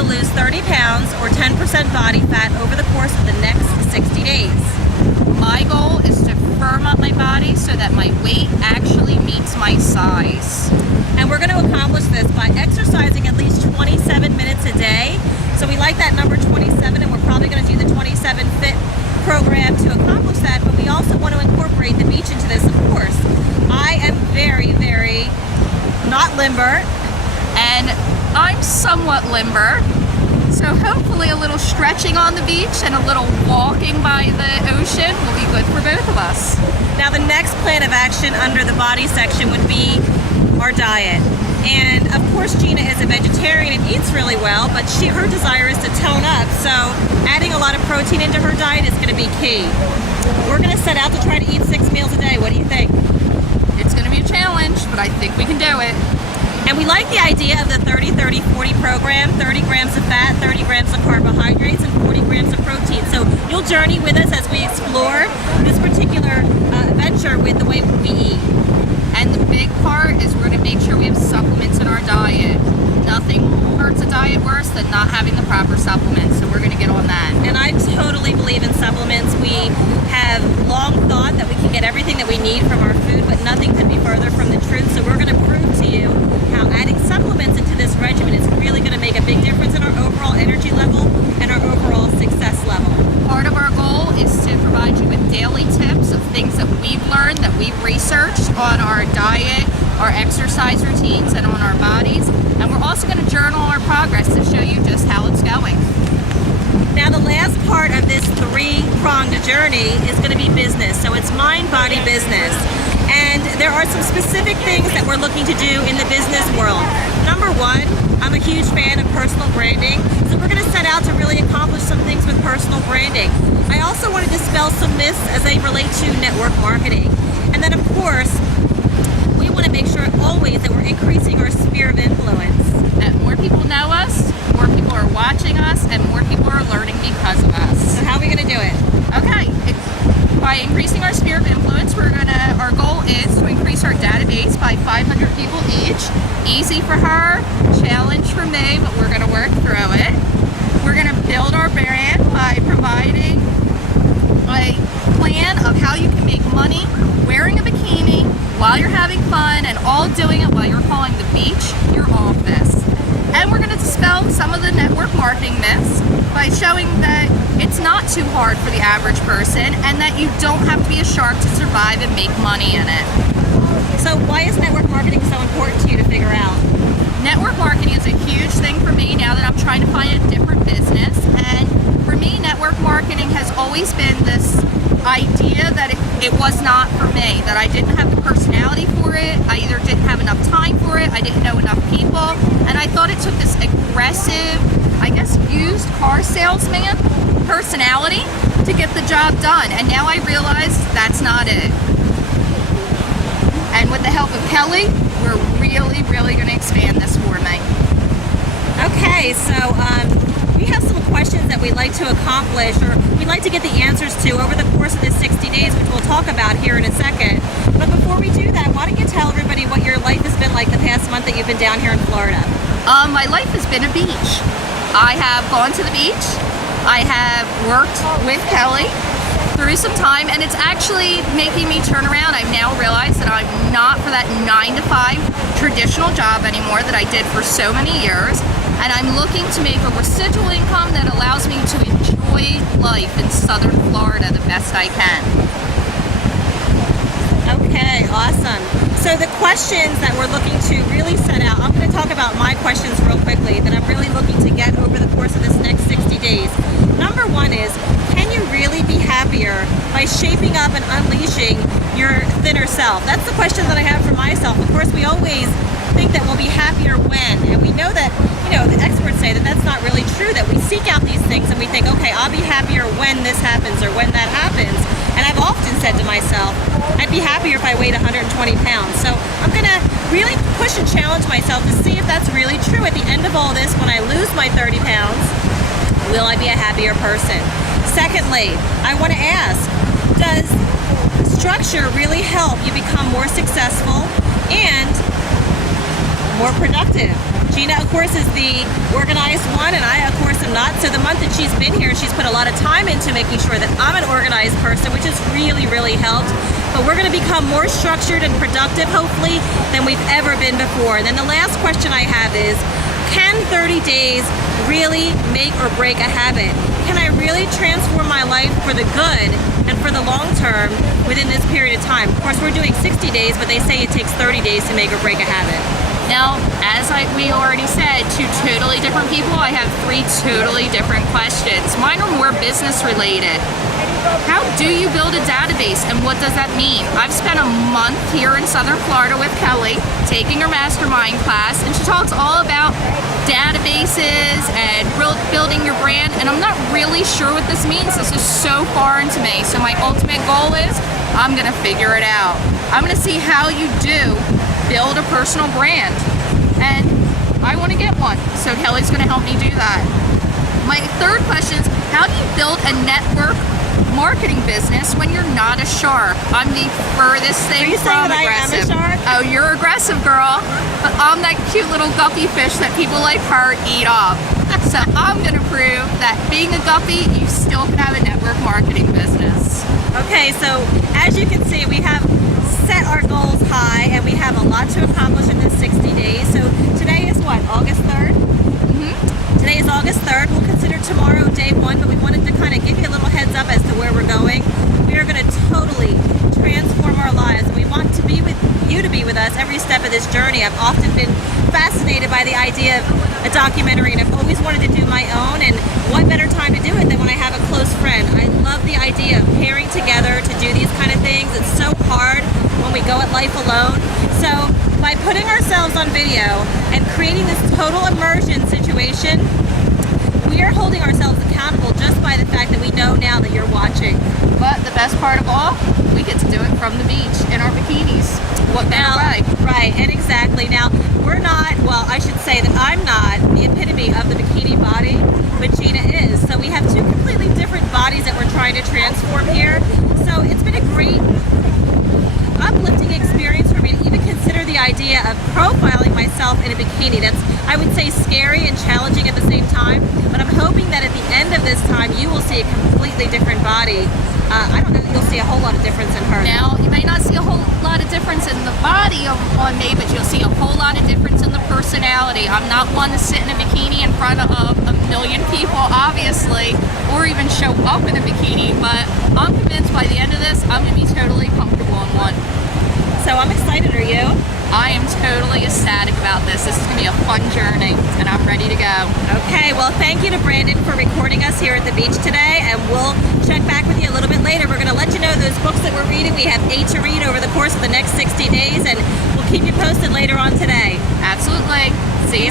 to lose 30 pounds or 10% body fat over the course of the next 60 days. My goal is to firm up my body so that my weight actually meets my size. And we're going to accomplish this by exercising at least 27 minutes a day. So we like that number 27, and we're probably going to do the 27 Fit program to accomplish that, but we also want to incorporate the beach into this, of course. I am very, very not limber. And I'm somewhat limber. So hopefully a little stretching on the beach and a little walking by the ocean will be good for both of us. Now the next plan of action under the body section would be our diet. And of course Gina is a vegetarian and eats really well, but her desire is to tone up, so adding a lot of protein into her diet is going to be key. We're going to set out to try to eat 6 meals a day. What do you think? It's going to be a challenge, but I think we can do it. And we like the idea of the 30-30-40 program, 30 grams of fat, 30 grams of carbohydrates, and 40 grams of protein. So you'll journey with us as we explore this particular venture with the way we eat. And the big part is we're going to make sure we have supplements in our diet. Nothing hurts a diet worse than not having the proper supplements, so we're going to get on that. And I totally believe in supplements. We have long thought that we can get everything that we need from our food, but nothing could be further from the truth. So we're going to prove to you how adding supplements into this regimen is really going to make a big difference in our overall energy level and our overall success level. Part of our goal is to provide you with daily tips of things that we've learned, that we've researched on our diet, our exercise routines, and on our bodies. And we're also going to journal our progress to show you just how it's going. Now the last part of this three-pronged journey is going to be business. So it's mind, body, business. And there are some specific things that we're looking to do in the business world. Number one, I'm a huge fan of personal branding. So we're going to set out to really accomplish some things with personal branding. I also want to dispel some myths as they relate to network marketing. And then of course, we want to make sure always that we're increasing our sphere of influence. That more people know us, more people are watching us, and more people are learning because of us. So how are we going to do it? Okay, by increasing our sphere of influence, our goal is to increase our database by 500 people each. Easy for her, challenge for me, but we're going to work through it. We're going to build our brand by providing a plan of how you can make money wearing a bikini while you're having fun, and all doing it while you're calling the beach your office. And we're going to dispel some of the network marketing myths by showing that it's not too hard for the average person and that you don't have to be a shark to survive and make money in it. So why is network marketing so important to you to figure out? Network marketing is a huge thing for me now that I'm trying to find a different business. And for me, network marketing has always been this idea that it was not for me, that I didn't have the personality for it, I either didn't have enough time for it, I didn't know enough people, and I thought it took this aggressive, I guess, used car salesman personality to get the job done, and now I realize that's not it. And with the help of Kellie, we're really, really going to expand this for me. Okay, so we have some questions that we'd like to accomplish, or we'd like to get the answers to over the course of this 60 days, which we'll talk about here in a second. But before we do that, why don't you tell everybody what your life has been like the past month that you've been down here in Florida? My life has been a beach. I have gone to the beach. I have worked with Kellie through some time, and it's actually making me turn around. I've now realized that I'm not for that 9-to-5 traditional job anymore that I did for so many years. And I'm looking to make a residual income that allows me to enjoy life in Southern Florida the best I can. Okay, awesome. So the questions that we're looking to really set out, I'm going to talk about my questions real quickly that I'm really looking to get over the course of this next 60 days. Number one is, can you really be happier by shaping up and unleashing your thinner self? That's the question that I have for myself. Of course, we always think that we'll be happier when, and we know that, the experts say that that's not really true, that we seek out these things and we think, okay, I'll be happier when this happens or when that happens. And I've often said to myself, I'd be happier if I weighed 120 pounds. So I'm going to really push and challenge myself to see if that's really true. At the end of all this, when I lose my 30 pounds, will I be a happier person? Secondly, I want to ask, does structure really help you become more successful and more productive? Gina, of course, is the organized one, and I, of course, am not. So the month that she's been here, she's put a lot of time into making sure that I'm an organized person, which has really, really helped. But we're going to become more structured and productive, hopefully, than we've ever been before. And then the last question I have is, can 30 days really make or break a habit? Can I really transform my life for the good and for the long term within this period of time? Of course, we're doing 60 days, but they say it takes 30 days to make or break a habit. Now, as we already said, two totally different people, I have three totally different questions. Mine are more business related. How do you build a database, and what does that mean? I've spent a month here in Southern Florida with Kellie, taking her mastermind class, and she talks all about databases and building your brand, and I'm not really sure what this means. This is so foreign to me. So my ultimate goal is, I'm gonna figure it out. I'm gonna see how you do build a personal brand, and I want to get one, so Kellie's going to help me do that. My third question is, how do you build a network marketing business when you're not a shark? I'm the furthest thing Are you from saying that aggressive. I am a shark? Oh, you're aggressive, girl, but I'm that cute little guppy fish that people like her eat off. So I'm going to prove that being a guppy, you still can have a network marketing business. Okay, so as you can see, we have set our goals high, and we have a lot to accomplish in this 60 days. So today is what, August 3rd? Today is August 3rd. We'll consider tomorrow day one, but we wanted to kind of give you a little heads up as to where we're going. We are going to totally transform our lives, and we want to be with you to be with us every step of this journey. I've often been fascinated by the idea of a documentary, and I've always wanted to do my own, and what better time to do it than when I have a close friend. I love the idea of pairing together to do these kind of things. It's so hard when we go at life alone. So by putting ourselves on video and creating this total immersion situation, we are holding ourselves accountable just by the fact that we know now that you're watching. But the best part of all, we get to do it from the beach in our bikinis. What better way? Right, and exactly. Now, we're not, well, I should say that I'm not the epitome of the bikini body, but Gina is. So we have two completely different bodies that we're trying to transform here. So it's been a great uplifting experience for me to even consider the idea of profiling myself in a bikini. That's, I would say, scary and challenging at the same time, but I'm hoping that at the end of this time you will see a completely different body. I don't know that you'll see a whole lot of difference in her. Now, you may not see a whole lot of difference in the body on me, but you'll see a whole lot of difference in the personality. I'm not one to sit in a bikini in front of a million people, obviously, or even show up in a bikini, but I'm convinced by the end of this, I'm going to be totally comfortable in one. So I'm excited, are you? I am totally ecstatic about this. This is going to be a fun journey, and I'm ready to go. Okay, well, thank you to Brandon for recording us here at the beach today, and we'll check back with you a little bit later. We're going to let you know those books that we're reading. We have 8 to read over the course of the next 60 days, and we'll keep you posted later on today. Absolutely. See you.